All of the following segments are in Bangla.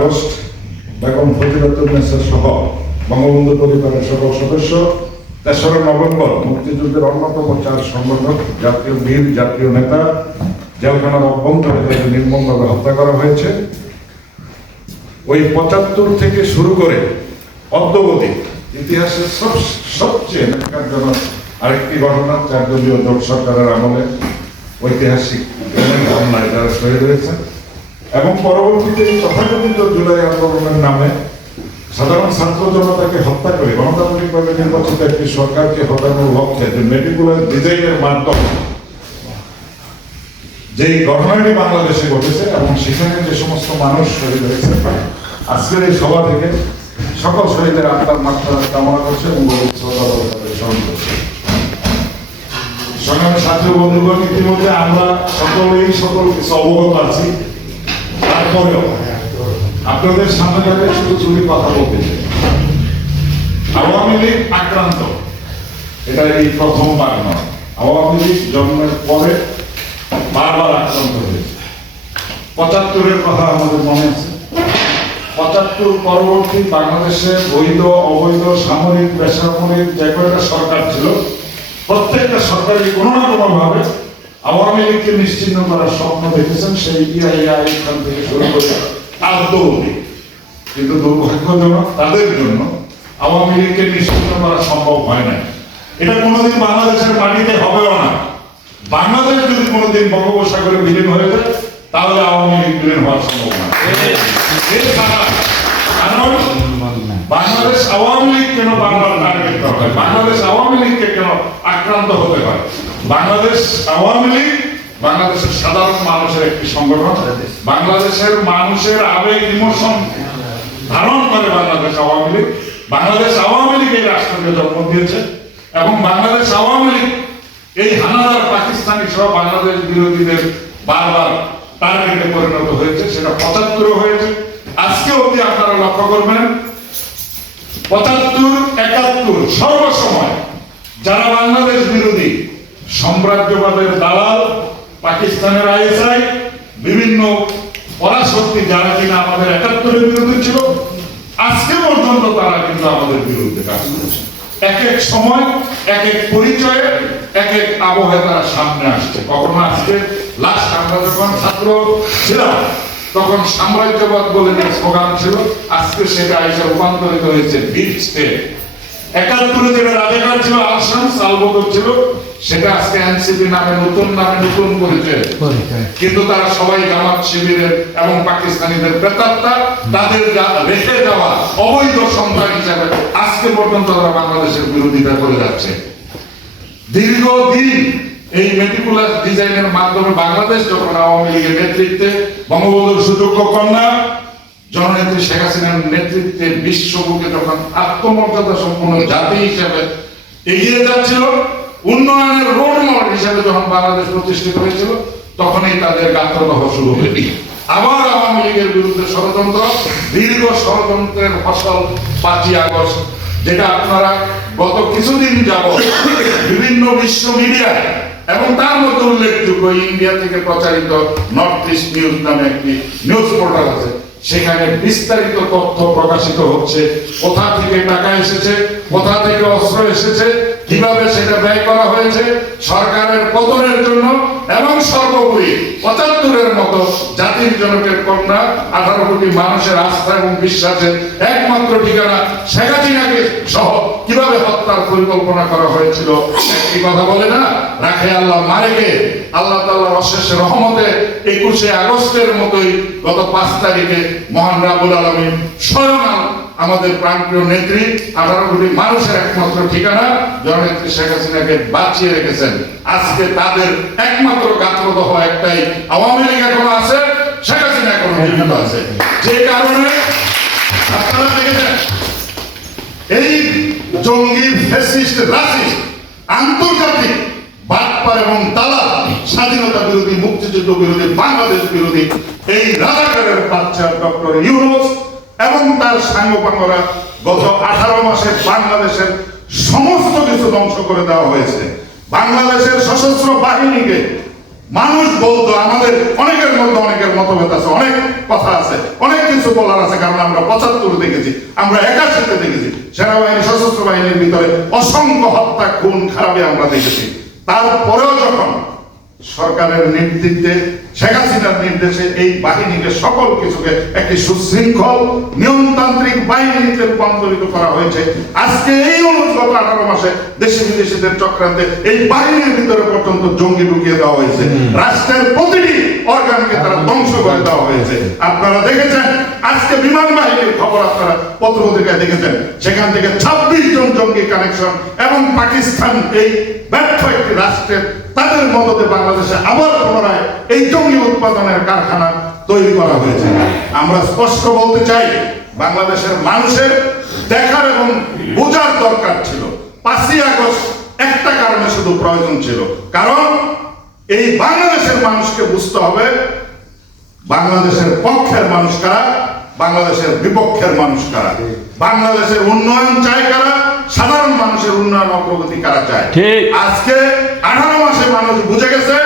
আগস্ট বেগম ফজিলাতুন্নেছা সহ বঙ্গবন্ধু পরিবারের সকল সদস্য 3রা নভেম্বর মুক্তিযুদ্ধের অন্যতম 4 সংগঠক, জাতীয় বীর, জাতীয় নেতা জেলখানার অভ্যন্তরে তাদের নির্মমভাবে হত্যা করা হয়েছে। ওই 75 থেকে শুরু করে অদ্যবধি ইতিহাসের সবচেয়ে ন্যাক্কারজনক আরেকটি ঘটনা, 4 দলীয় জোট সরকারের আমলে ঐতিহাসিক হামলায় যারা শহীদ হয়েছে এবং পরবর্তীতে তথাকথিত জুলাই আন্দোলনের নামে সাধারণ ছাত্র জনতাকে হত্যা করে গণতান্ত্রিকভাবে নির্বাচিত একটি সরকারকে হটানোর লক্ষ্যে যে মেটিকুলার ডিজাইনের মাধ্যমে যেই ঘটনাটি বাংলাদেশে ঘটেছে এবং সেখানে যে সমস্ত মানুষ শহীদ হয়েছে, আজকের এই সভা থেকে সকল শহীদের আত্মার মাত্রা কামনা করছে এবং স্মরণ করছে। সংগ্রামী ছাত্র বন্ধুগণ, ইতিমধ্যে আমরা সকলেই সকল কিছু অবগত আছি। তারপরেও আপনাদের সামনে থেকে শুধু চুরি কথা বলতে চাই। আওয়ামী লীগ আক্রান্ত, এটা এই প্রথমবার নয়। আওয়ামী লীগ জন্মের পরে বারবার আক্রান্ত হয়েছে। 75-এর কথা আমাদের মনে আছে। 75 পরবর্তী বাংলাদেশে বৈধ অবৈধ সামরিক বেসামরিক যে কয়টা সরকার ছিল, প্রত্যেকটা সরকারই কোনো না কোনো ভাবে আওয়ামী লীগকে নিশ্চিহ্ন করার স্বপ্ন দেখেছেন, সেই ইআইআই খান থেকে শুরু করে আদৌলি। কিন্তু দুর্ভাগ্যজনক তাদের জন্য আওয়ামী লীগকে নিশ্চিহ্ন করা সম্ভব হয় না। এটা কোনোদিন বাংলাদেশের মাটিতে হবেও না। বাংলাদেশ যদি কোনোদিন বঙ্গোপসাগরে বিলীন হয়ে যায়, তাহলে আওয়ামী লীগ বিলীন হওয়া সম্ভব না। কারণ বাংলাদেশ আওয়ামী লীগ কেন বাংলার টার্গেট করা হয়, বাংলাদেশ আওয়ামী লীগকে কেন আক্রান্ত হতে হয়? বাংলাদেশ আওয়ামী লীগ বাংলাদেশের সাধারণ মানুষের একটি সংগঠন। বাংলাদেশের মানুষের আবেগ ইমোশন ধারণ করে বাংলাদেশ আওয়ামী লীগ। বাংলাদেশ আওয়ামী লীগ এই রাষ্ট্রকে জন্ম দিয়েছে এবং বাংলাদেশ আওয়ামী লীগ এই হানাদার পাকিস্তানি সহ বাংলাদেশ বিরোধীদের বারবার টার্গেটে পরিণত হয়েছে। সেটা 75 হয়েছে। আজকে অবধি আপনারা লক্ষ্য করবেন 75, 71 সর্বসময় যারা বাংলাদেশ বিরোধী সাম্রাজ্যবাদের দালাল, পাকিস্তানের আইএসআই, বিভিন্ন পরাশক্তি যারা কিনা আমাদের 71-এর বিরুদ্ধে ছিল, আজকে পর্যন্ত তারা কিন্তু আমাদের বিরুদ্ধে কাজ করেছে। এক এক সময় এক এক পরিচয়ে এক এক আবহে তারা সামনে আসছে। কখনো আজকে লাস্ট আমরা যখন ছাত্র ছিলাম তখন সাম্রাজ্যবাদ বলে যে স্লোগান ছিল, আজকে সেটা এসে রূপান্তরিত হয়েছে ডিপ স্টেট। 71-এ যেটা রাজাকার ছিল, আলসাম সালবদর ছিল, সেটা আজকে এনসিপি নামে নতুন পরিচয়। কিন্তু তারা সবাই জামাত শিবিরের এবং পাকিস্তানিদের প্রেতাত্মা, তাদের রেখে যাওয়া অবৈধ সন্তান হিসাবে আজকে পর্যন্ত তারা বাংলাদেশের বিরোধিতা করে যাচ্ছে। দীর্ঘদিন এই মেটিকুলার ডিজাইনের মাধ্যমে বাংলাদেশ যখন আওয়ামী লীগের নেতৃত্বে বঙ্গবন্ধুর সুযোগ্য কন্যা জননেত্রী শেখ হাসিনার নেতৃত্বে বিশ্ববুকে যখন আত্মমর্যাদা সম্পন্ন জাতি হিসেবে এগিয়ে যাচ্ছিল, উন্নয়নের রোড মডেল হিসেবে যখন বাংলাদেশ প্রতিষ্ঠিত হয়েছিল, তখনই তাদের গাত্রদাহ শুরু হয়েছে। আবার আওয়ামী লীগের বিরুদ্ধে ষড়যন্ত্র, দীর্ঘ ষড়যন্ত্রের ফসল 5ই আগস্ট, যেটা আপনারা গত কিছুদিন যাবত বিভিন্ন বিশ্ব মিডিয়ায় এবং তার মধ্যে উল্লেখযোগ্য ইন্ডিয়া থেকে প্রচারিত নর্থ ইস্ট নিউজ নামে একটি নিউজ পোর্টাল আছে, সেখানে বিস্তারিত তথ্য প্রকাশিত হচ্ছে। কোথা থেকে টাকা এসেছে, কোথা থেকে অস্ত্র এসেছে, কিভাবে সেটা ব্যয় করা হয়েছে সরকারের পতনের জন্য, এবং সর্বোপরি 75-এর মতো জাতির জনকের কন্যা 18 কোটি মানুষের আস্থা এবং বিশ্বাসের একমাত্র ঠিকানা শেখ হাসিনাকে সহ কিভাবে হত্যার পরিকল্পনা করা হয়েছিল। একটি কথা বলে না, রাখে আল্লাহ মারেকে। আল্লাহ তাআলার অশেষ রহমতে 21শে আগস্টের মতোই গত 5 তারিখে মহান রাব্বুল আলামিন স্বয়ং আমাদের প্রাণপ্রিয় নেত্রী 18 কোটি মানুষের একমাত্র ঠিকানা জননেত্রী শেখ হাসিনাকে বাঁচিয়ে রেখেছেন। আজকে তাদের একমাত্র গাত্রদাহ একটাই, আওয়ামী লীগ এখনো আছে, শেখ হাসিনা এখনো জীবিত আছে। যে কারণে আপনারা দেখেছেন এই জঙ্গি ফ্যাসিস্ট রাশিস্ট আন্তর্জাতিক বাটপার এবং দালাল, স্বাধীনতা বিরোধী, মুক্তিযুদ্ধ বিরোধী, বাংলাদেশ বিরোধী এই রাজাকারের বাচ্চা ডক্টর ইউনূস এবং তার সাঙ্গপাঙ্গরা গত 18 মাসে বাংলাদেশের সমস্ত কিছু ধ্বংস করে দেওয়া হয়েছে। বাংলাদেশের সশস্ত্র বাহিনীকে মানুষ বলতো, আমাদের অনেকের মধ্যে অনেকের মতভেদ আছে, অনেক কথা আছে, অনেক কিছু বলার আছে, কারণ আমরা 75 দেখেছি, আমরা 81-তে দেখেছি, সেনাবাহিনী সশস্ত্র বাহিনীর ভিতরে অসংখ্য হত্যা খুন খারাপি আমরা দেখেছি। তারপরেও যখন সরকারের নেতৃত্বে শেখ হাসিনার নির্দেশে এই বাহিনীকে সকল কিছুকে একটি সুশৃঙ্খল নিয়মতান্ত্রিক বাহিনীতে রূপান্তরিত করা হয়েছে, আজকে এই অনুগত 18 মাসে দেশি বিদেশিদের চক্রান্তে এই বাহিনীর ভিতরে পর্যন্ত জঙ্গি ঢুকিয়ে দেওয়া হয়েছে, রাষ্ট্রের প্রতিটি অর্গানকে তারা ধ্বংস করে দেওয়া হয়েছে। আপনারা দেখেছেন আজকে বিমান বাহিনীর খবর, আপনারা পত্রপত্রিকায় দেখেছেন, সেখান থেকে 26 জন জঙ্গি কানেকশন এবং পাকিস্তান এই ব্যর্থ একটি রাষ্ট্রের তাদের মদতে বাংলাদেশে আবার পুনরায় এই জঙ্গি উৎপাদনের কারখানা তৈরি করা হয়েছে। আমরা স্পষ্ট বলতে চাই, বাংলাদেশের মানুষের দেখার এবং বোঝার দরকার ছিল। 5ই আগস্ট একটা কারণে শুধু প্রয়োজন ছিল, কারণ এই বাংলাদেশের মানুষকে বুঝতে হবে বাংলাদেশের পক্ষের মানুষ কারা, বাংলাদেশের বিপক্ষের মানুষ কারা, বাংলাদেশের উন্নয়ন চায় কারা, সাধারণ মানুষের উন্নয়ন অগ্রগতি কারা চায়। আজকে 18 মাসে মানুষ বুঝে গেছে।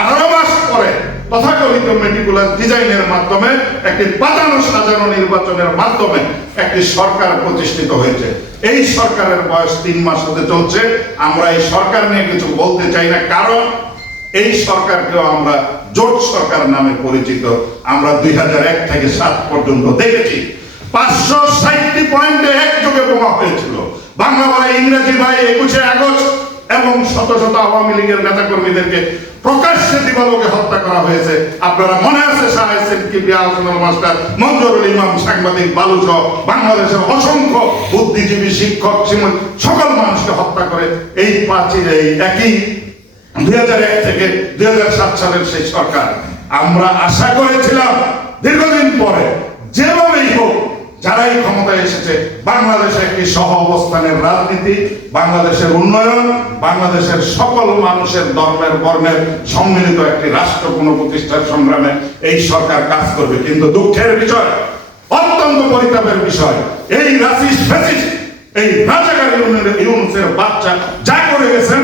18 মাস পরে তথাকথিত মেটিকুলার ডিজাইনের মাধ্যমে একটি পাতানো সাজানো নির্বাচনের মাধ্যমে একটি সরকার প্রতিষ্ঠিত হয়েছে। এই সরকারের বয়স 3 মাস হতে চলছে। আমরা এই সরকার নিয়ে কিছু বলতে চাই না, কারণ এই সরকারকেও আমরা জোট সরকার নামে পরিচিত। আমরা 2001 থেকে 7 পর্যন্ত দেখেছি 560টি পয়েন্টে একযোগে বোমা হয়েছিল। বাংলা ভাই, ইংরেজি ভাই, 21শে আগস্ট এবং শত শত আওয়ামী লীগের নেতা কর্মীদেরকে প্রকাশ্যে দিবালোকে হত্যা করা হয়েছে। আপনারা মনে আছে শাহ হোসেন কিবরিয়া, হাসানুল মাস্টার, মঞ্জুরুল ইমাম, সাংবাদিক বালু সহ বাংলাদেশের অসংখ্য বুদ্ধিজীবী, শিক্ষক, সকল মানুষকে হত্যা করে এই একই 2001 থেকে 2007 সালের সেই সরকার। আমরা আশা করেছিলাম দীর্ঘদিন পরে যেভাবেই হোক যারাই ক্ষমতায় এসেছে, বাংলাদেশে একটি সহ অবস্থানের রাজনীতি, বাংলাদেশের উন্নয়ন, বাংলাদেশের সকল মানুষের ধর্মের বর্ণের সম্মিলিত একটি রাষ্ট্র পুনঃপ্রতিষ্ঠার সংগ্রামে এই সরকার কাজ করবে। কিন্তু দুঃখের বিষয়, অত্যন্ত পরিতাপের বিষয়, এই রাসিস্ট ফ্যাসিস্ট, এই রাজাকার ইউনূসের বাচ্চা যা করে গেছেন,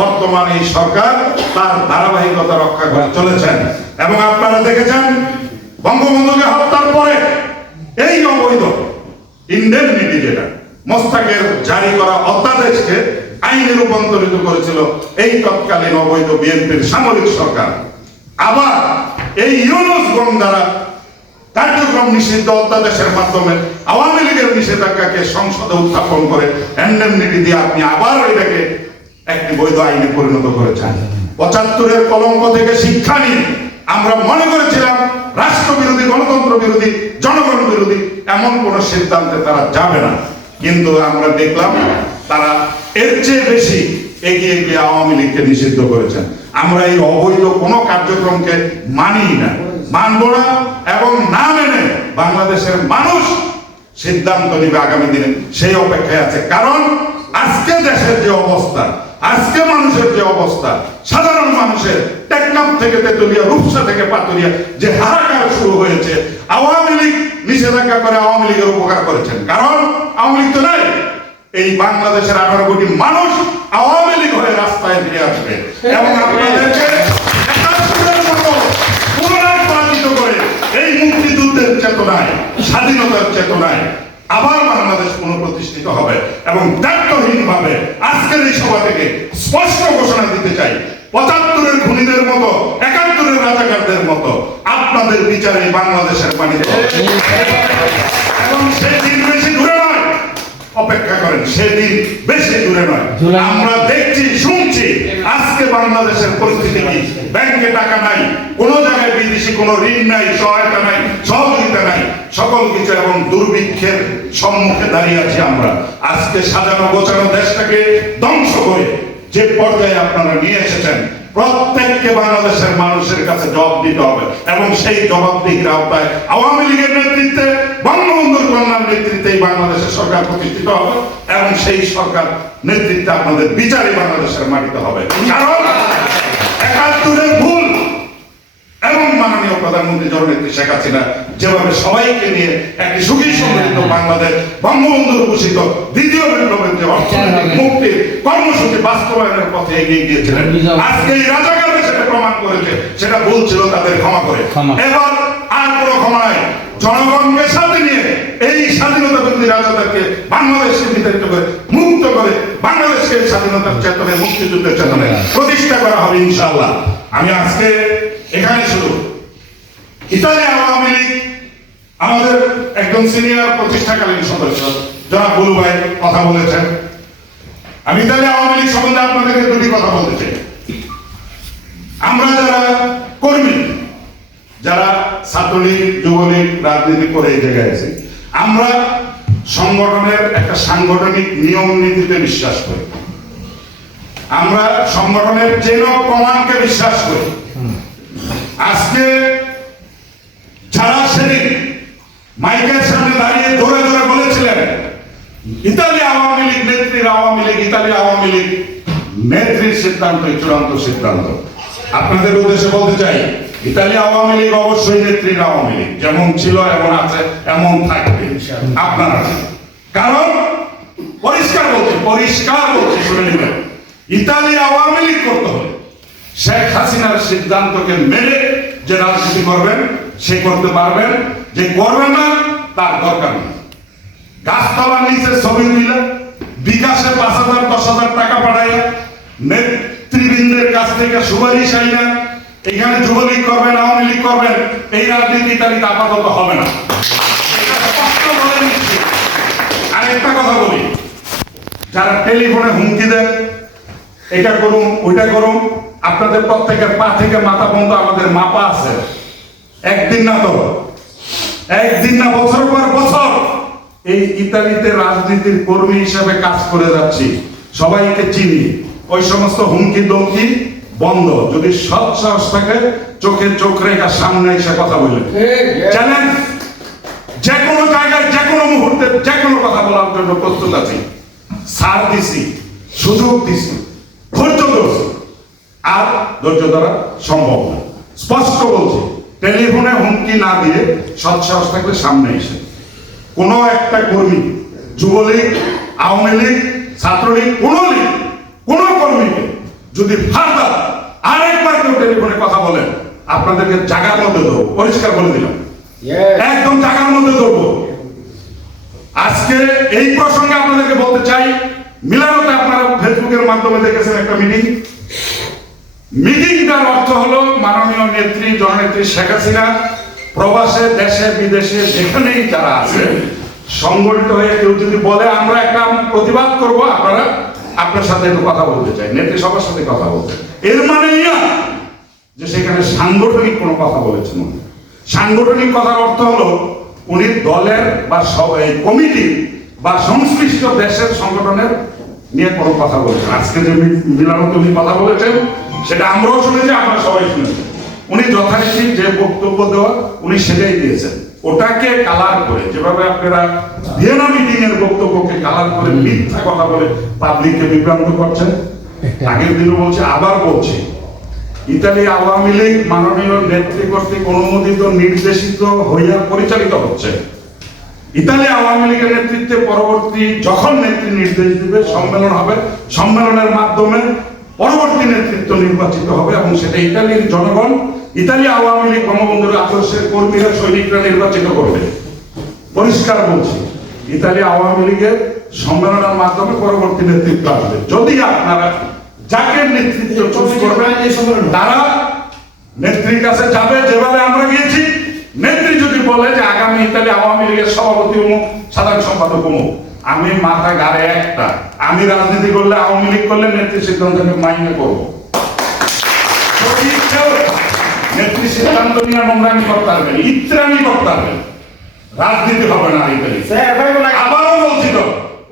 বর্তমান এই সরকার তার ধারাবাহিকতা রক্ষা করে চলেছেন। এবং আপনারা দেখেছেন বঙ্গবন্ধুকে হত্যার পরে এই অবৈধ ইন্ডেমনিটি, যেটা মোস্তাকের জারি করা অধ্যাদেশকে আইনে রূপান্তরিত করেছিল এই তৎকালীন অবৈধ বিএনপির সামরিক সরকার, আবার এই ইউনূস দ্বারা কার্যক্রম নিষিদ্ধ অধ্যাদেশের মাধ্যমে আওয়ামী লীগের নিষেধাজ্ঞাকে সংসদে উত্থাপন করে ইন্ডেমনিটি দিয়ে আপনি আবার এটাকে একটি বৈধ আইনে পরিণত করেছেন। 75-এর কলঙ্ক থেকে শিক্ষা নিয়ে আমরা মনে করেছিলাম রাষ্ট্রবিরোধী, গণতন্ত্র বিরোধী, জনগণ বিরোধী এমন কোন সিদ্ধান্তে তারা যাবে না, কিন্তু আমরা দেখলাম তারা এর চেয়ে বেশি এগিয়ে গিয়ে আওয়ামী লীগকে নিষিদ্ধ করেছেন। আমরা এই অবৈধ কোনো কার্যক্রমকে মানি না, মানব না, এবং না মেনে বাংলাদেশের মানুষ সিদ্ধান্ত নিবে আগামী দিনে, সেই অপেক্ষায় আছে। কারণ আজকে দেশের যে অবস্থা, আজকে মানুষের যে অবস্থা, সাধারণ মানুষের টেকনাফ থেকে তেতুলিয়া, রূপসা থেকে পাতুরিয়া যে হাহাকার শুরু হয়েছে, আওয়ামী লীগ নিষেধাজ্ঞা করে আওয়ামী লীগের উপকার করেছেন। কারণ আওয়ামী লীগ তো নাই, এই বাংলাদেশের 18 কোটি মানুষ আওয়ামী লীগ হয়ে রাস্তায় ফিরে আসবে এবং আপনাদেরকে পুনরায় পরাজিত করে এই মুক্তিযুদ্ধের চেতনায়, স্বাধীনতার চেতনায় আবার বাংলাদেশ পুনঃপ্রতিষ্ঠিত হবে। এবং দায়িত্বহীন ভাবে আজকের এই সভা থেকে স্পষ্ট ঘোষণা দিতে চাই, 75-এর খুনিদের মতো, 71-এর রাজাকারদের মতো আপনাদের বিচারে বাংলাদেশের পানিতে এবং সেদিন বেশি দূরে নয়, অপেক্ষা করেন, সেদিন বেশি দূরে নয়। আমরা দেখছি, শুনছি আজকে বাংলাদেশের পরিস্থিতি কি। ব্যাংকে টাকা নাই, কোন জায়গায় বিদেশি কোন ঋণ নাই, সহায়তা নাই, সহযোগিতা নাই, সকল কিছু, এবং দুর্ভিক্ষের সম্মুখে দাঁড়িয়ে আছি আমরা। আজকে সাজানো গোছানো দেশটাকে ধ্বংস করে যে পর্যায়ে আপনারা নিয়ে এসেছেন, প্রত্যেককে বাংলাদেশের মানুষের কাছে জবাব দিতে হবে এবং সেই জবাবদিহির আওতায় আওয়ামী লীগের নেতৃত্বে, বঙ্গবন্ধুর কন্যার নেতৃত্বে বাংলাদেশের সরকার প্রতিষ্ঠিত হবে এবং সেই সরকার নেতৃত্বে আপনাদের বিচারে বাংলাদেশের মাটিতে হবে। কারণ 71-এর ভুল এবং মাননীয় প্রধানমন্ত্রী জননেত্রী শেখ হাসিনা যেভাবে সবাইকে নিয়ে একটি সুখী সমৃদ্ধ বাংলাদেশ, বঙ্গবন্ধুর ঘোষিত দ্বিতীয় বিপ্লবের যে অর্থনৈতিক মুক্তির কর্মসূচি বাস্তবায়নের পথে এগিয়ে গিয়েছিলেন, আজকে এই রাজাকার দেশে প্রমাণ করেছে সেটা ভুল ছিল, তাদের ক্ষমা করে। এবার আর কোনো ক্ষমা নাই। জনগণকে সাথে নিয়ে এই স্বাধীনতা বিরোধী রাজাদেরকে বাংলাদেশকে বিতাড়িত করে মুক্ত করে বাংলাদেশকে স্বাধীনতার চেতনায়, মুক্তিযুদ্ধের চেতনায় প্রতিষ্ঠা করা হবে ইনশাআল্লাহ। আমি আজকে এখানে শুরু ইতালি আওয়ামী লীগ আমাদের একদম সিনিয়র প্রতিষ্ঠাকালীন সদস্য জনাব বুলু ভাই কথা বলেছেন। আমি ইতালি আওয়ামী লীগ সম্বন্ধে আপনাদেরকে দুটি কথা বলতে চাই। আমরা যারা কর্মী, যারা ছাত্রলীগ, যুবলীগ রাজনীতি করে এই জায়গায় আছি, আমরা সংগঠনের একটা সাংগঠনিক নিয়ম নীতিতে বিশ্বাস করি। আমরা সংগঠনের চেন অফ কমান্ডকে বিশ্বাস করি। আজকে যারা সেদিন মাইকের সামনে দাঁড়িয়ে ধরে ধরে বলেছিলেন ইতালি আওয়ামী লীগ নেত্রীর আওয়ামী লীগ, ইতালি আওয়ামী লীগ নেত্রীর সিদ্ধান্তই চূড়ান্ত সিদ্ধান্ত, আপনাদের উদ্দেশ্যে বলতে চাই ইতালি আওয়ামী লীগ অবশ্যই নেত্রীর আওয়ামী লীগ, যেমন ছিল এমন আছে এমন থাকবে আপনারা। কারণ পরিষ্কার বলছে শুনে নেবেন, ইতালি আওয়ামী লীগ করতে হবে শেখ হাসিনার সিদ্ধান্তকে মেনে যে রাজনীতি করবেন সে করতে পারবেন, যে করবেন না তার দরকার নেই। গাছতলার নিচে ছবি দিলে বিকাশে 5,000 10,000 টাকা পাঠাইয়া নেতৃবৃন্দের কাছ থেকে সুপারিশ আইনা এখানে যুবলীগ করবেন, আওয়ামী লীগ করবেন, এই রাজনীতি ইতালিতে আপাতত হবে না। আর একটা কথা বলি, যারা টেলিফোনে হুমকি দেন এটা করুন ওইটা করুন, আপনাদের প্রত্যেকের পা থেকে মাথা পর্যন্ত আমাদের মাপা আছে। একদিন না তো একদিন না, বছর পর বছর এই ইতালিতে রাজনীতির কর্মী হিসেবে কাজ করে যাচ্ছি, সবাইকে চিনি। ওই সমস্ত হুমকি দমকি বন্ধ, যদি সৎ সাহস থাকে চোখে চোখ রেখা সামনে এসে কথা বললেন। চ্যালেঞ্জ যে কোনো জায়গায় যে কোনো মুহূর্তে যে কোনো কথা বলার জন্য প্রস্তুত আছি। ছাড় দিছি, সুযোগ দিছি, ধৈর্য ধরছি, আর ধৈর্য ধরা সম্ভব না। স্পষ্ট বলছি, টেলিফোনে হুমকি না দিয়ে সৎ সাহস থাকলে সামনে এসে কোনো একটা কর্মী, যুবলীগ, আওয়ামী লীগ, ছাত্রলীগ, কোনো কর্মীকে যদি ফার্দার আরেকবার কেউ টেলিফোনে কথা বলেন আপনাদেরকে জায়গার মধ্যে দেবো, পরিষ্কার বলে দিলাম, একদম জায়গার মধ্যে দেবো। আজকে এই প্রসঙ্গে আপনাদেরকে বলতে চাই, মিলানোতে আপনারা ফেসবুকের মাধ্যমে দেখেছেন একটা মিটিংটার অর্থ হলো মাননীয় নেত্রী জননেত্রী শেখ হাসিনা প্রবাসে, দেশে বিদেশে যেখানেই যারা আছে সংগঠিত হয়ে কেউ যদি বলে আমরা একটা প্রতিবাদ করব, আপনারা আপনার সাথে একটু কথা বলতে চাই, নেত্রী সবার সাথে কথা বলতে, এর মানে যে সেখানে সাংগঠনিক কোনো কথা বলেছেন। সাংগঠনিক কথার অর্থ হলো উনি দলের বা কমিটি বা সংশ্লিষ্ট দেশের সংগঠনের নিয়ে কোনো কথা বলেছেন। আজকে যে মিলানোতে উনি কথা বলেছেন সেটা আমরাও শুনেছি, আপনারা সবাই শুনেছেন। উনি যথারীতি যে বক্তব্য দেওয়া উনি সেটাই দিয়েছেন। ওটাকে কালার করে, যেভাবে আপনারা ভিয়েনা মিটিং এর বক্তব্যকে কালার করে মিথ্যা কথা বলে পাবলিককে বিভ্রান্ত করছেন। আগের দিনও বলছে, আবার বলছি, ইতালি আওয়ামী লীগ মাননীয় নেত্রী কর্তৃক অনুমোদিত, নির্দেশিত হইয়া পরিচালিত হচ্ছে। ইতালি আওয়ামী লীগের নেতৃত্বে পরবর্তী যখন নেত্রী নির্দেশ দিবে সম্মেলন হবে, সম্মেলনের মাধ্যমে পরবর্তী নেতৃত্ব নির্বাচিত হবে এবং সেটা ইতালির জনগণ, ইতালি আওয়ামী লীগ বঙ্গবন্ধুর আদর্শের কর্মীরা, সৈনিকরা নির্বাচিত করবে। পরিষ্কার বলছি, ইতালি আওয়ামী লীগের সম্মেলনের মাধ্যমে পরবর্তী নেতৃত্ব আসবে। যদি আপনারা যাকে নেতৃত্ব চুজ করবেন তারা নেত্রীর কাছে যাবে, যেভাবে আমরা গিয়েছি। নেত্রী যদি বলে যে আগামী ইতালি আওয়ামী লীগের সভাপতি অমুক, সাধারণ সম্পাদক অমুক, আমি মাথা গাড়ে একটা, আমি রাজনীতি করলে, আওয়ামী লীগ করলে নেত্রীর সিদ্ধান্তকে মাইনে করবো। নেত্রী সিদ্ধান্ত নিয়ে নোংরামি করতে পারবেন, ইত্রামি করতে পারবেন, রাজনীতি হবে না ইতালি। আবারও বলছি তো,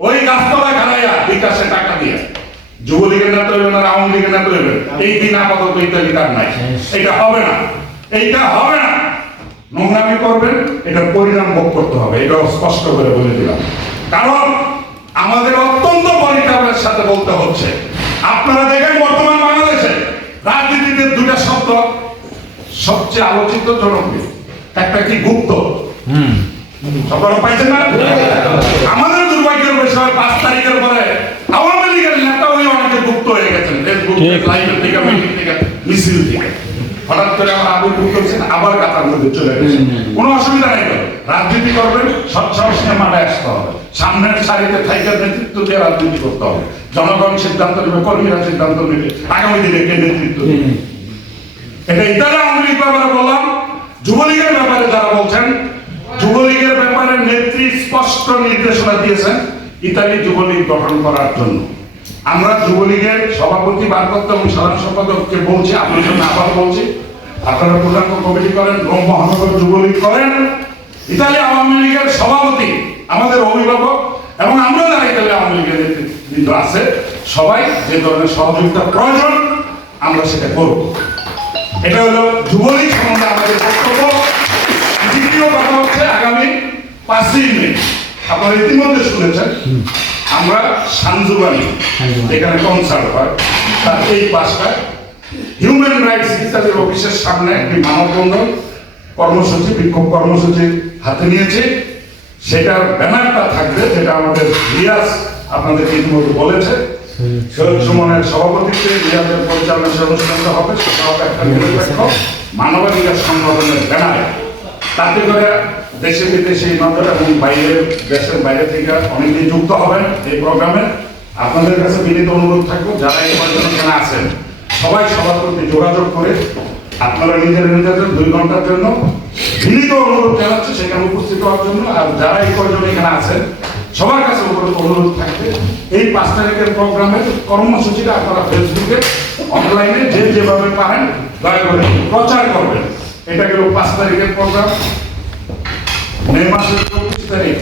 ওই গাছতলা গাড়াইয়া বিকাশে টাকা দিয়ে যুবলীগের নেতা হইবেন আর আওয়ামী লীগের নেতা হইবেন, এই দিন আপাতত ইতালি তার নাই। এটা হবে না, এইটা হবে না। নোংরামি করবেন, এটার পরিণাম ভোগ করতে হবে, এটাও স্পষ্ট করে বলে দিলাম। কারণ আমাদের অত্যন্ত পরিতাপের সাথে বলতে হচ্ছে, আপনারা দেখেন বর্তমান বাংলাদেশে রাজনীতিতে দুটা শব্দ সবচেয়ে আলোচিত, জনপ্রিয়। একটা কি গুপ্ত, সবাই পাইছেন না? আমাদের দুর্ভাগ্যের বিষয় 5 তারিখের পরে আওয়ামী লীগের নেতা হয়ে অনেকে গুপ্ত হয়ে গেছেন, ফেসবুক লাইভের থেকে, মিটিং থেকে মিছিল থেকে হঠাৎ করে আমরা আবির্ভূত করছেন আবার কাতার মধ্যে চলে গেছেন কোনো অসুবিধা নেই তো রাজনীতি করবেন সবসময় নিয়ে মাঠে আসতে হবে সামনের সারিতে থাইকার নেতৃত্ব দিয়ে রাজনীতি করতে হবে জনগণ সিদ্ধান্ত নেবে কর্মীরা সিদ্ধান্ত নেবে আগামী দিনে কে নেতৃত্ব দেবে এটা ইতালি আওয়ামী লীগ ব্যাপারে বললাম যুবলীগের ব্যাপারে যারা বলছেন যুবলীগের ব্যাপারে নেত্রী স্পষ্ট নির্দেশনা দিয়েছেন ইতালি যুবলীগ গঠন করার জন্য আমরা যুবলীগের সভাপতি ভারপ্রাপ্ত এবং সাধারণ সম্পাদককে বলছি আপনার জন্য আবার বলছি আপনারা পূর্ণাঙ্গ কমিটি করেন রোম মহানগর যুবলীগ করেন ইতালি আওয়ামী লীগের সভাপতি আমাদের অভিভাবক এবং আমরা যারা ইতালি আওয়ামী লীগের নেতৃত্ব আছে সবাই যে ধরনের সহযোগিতা প্রয়োজন আমরা সেটা করব এটা হলো যুবলীগ সম্বন্ধে আমাদের বক্তব্য দ্বিতীয় কথা হচ্ছে আগামী 5ই মে আপনারা ইতিমধ্যে শুনেছেন আমরা সানজুবানি যেখানে কনসার্ট হয় তার এই পাশটায় হিউম্যান রাইটস ইত্যাদির অফিসের সামনে একটি মানববন্ধন কর্মসূচি বিক্ষোভ কর্মসূচি হাতে নিয়েছে সেটার ব্যানারটা থাকবে যেটা আমাদের রিয়াজ আপনাদেরকে ইতিমধ্যে বলেছে সৈয়দ সুমনের সভাপতিত্বে রিয়াজের পরিচালনা সে অনুষ্ঠানটা হবে সেটা হবে একটা নিরপেক্ষ মানবাধিকার সংগঠনের ব্যানারে তাতে করে দেশে বিদেশে নজর এবং বাইরের দেশের বাইরে থেকে অনেকেই যুক্ত হবেন এই প্রোগ্রামে আপনাদের কাছে বিনীত অনুরোধ থাকবো যারা এই পর্যন্ত এখানে আছেন সবাই সবার প্রতি যোগাযোগ করে আপনারা নিজেদের 2 ঘন্টার জন্য বিনীত অনুরোধ জানাচ্ছে সেখানে উপস্থিত হওয়ার জন্য আর যারা এই পর্যন্ত এখানে আছেন সবার কাছে অনুরোধ থাকবে এই 5 তারিখের প্রোগ্রামের কর্মসূচিটা আপনারা ফেসবুকে অনলাইনে যে যেভাবে পারেন দয়া করে প্রচার করবেন এটা গেল 5 তারিখের প্রোগ্রাম মে মাসের 24 তারিখ